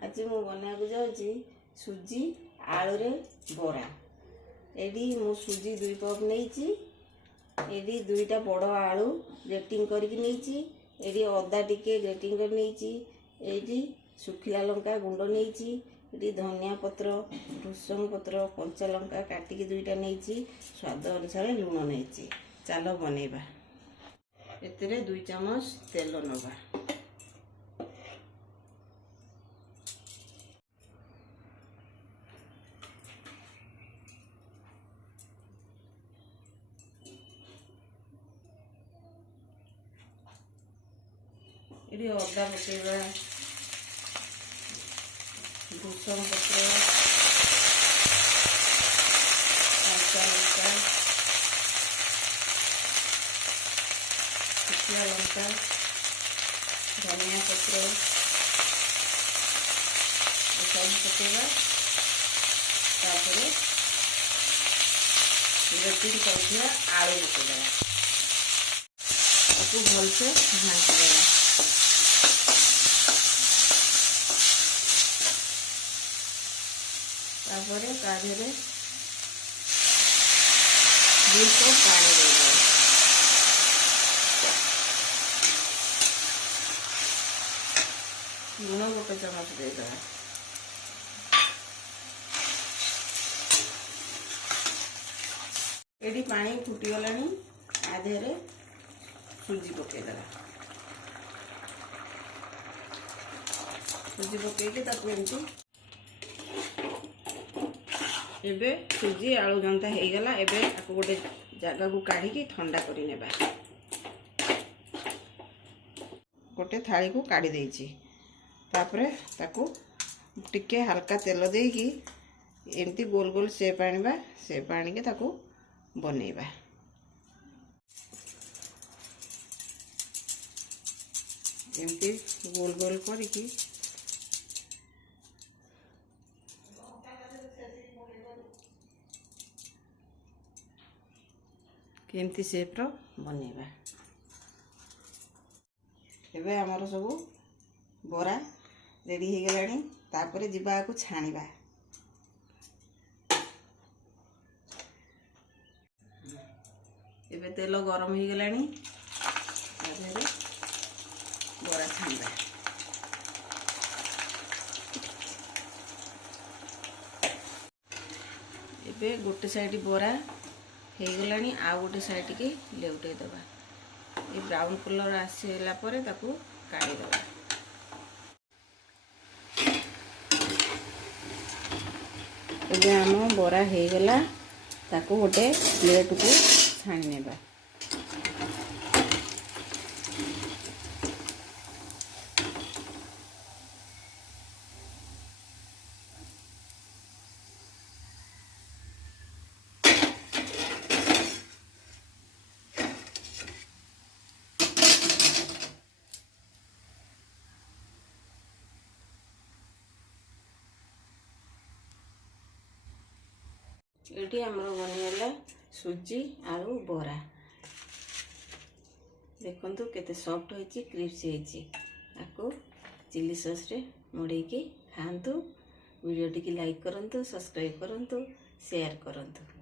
आज मु बना जाऊँगी सुजी आलू रे बरा। एडी मु सुजी 2 कप नहीं, एडी 2टा बड़ आलू ग्रेटिंग करके नहीं, एडी अदा टिके ग्रेटिंग कर नहीं, एडी सुखिला लंका गुंड नहीं, एडी धनिया पत्र भृषंग पत्र कंचा लंका काटिकी 2टा नहीं, स्वाद अनुसार लुण नहीं। चलो बनैबा। एतिरे 2 चम्मच तेल नवा। ये अदा पकेबा, भृषंग पत्र, कंचा लंका, सुखिला लंका, धनिया पत्र सब पकेबा। तापर ग्रेटिंग कर आलू पकेबा, आपको भलसे घाटी देगा। तापर ताधे 2 कप पानी देगा। लुण 1 चम्मच देगा। एडी पानी फुटीगलानी आधे सुजी पकईदेगा। सुजी पकईके एमती एबे सुजी आलू जनता हो गला। एबे आपको गोटे जगह को काढ़ी ठंडा करी नेबा। गोटे थाली को काढ़ी देइछि। तापरे ताकू टिके हल्का तेल देकी एमती गोल गोल शेप आनिबा। शेप आनिके ताकू बनैबा। एमती गोल गोल करिकी केमती शेप्र बनैबा। एबे हमर सब बरा रेडी हो गलानी। तापरे जिबा को छाणीबा। एबे तेल गरम हो गलानी। तादेरे बरा छाणीबा। एबे गोटे साइड बरा हो गलानी। आ गोटे साइड के लेउटे दबा। ये ब्राउन कलर आसीला परे ताकू काढ़ी दबा। एबे हम बरा हो गला। ताकू गोटे प्लेट को छाणी नेबा। ये आमर बनीगला सुजी आलू बरा। देखु केते सॉफ्ट होइछि, क्रिस्पी होइछि। आपको चिली सॉस रे मुड़ेकी खांतु। वीडियो टी लाइक करंतु, सब्सक्राइब करंतु, शेयर करंतु।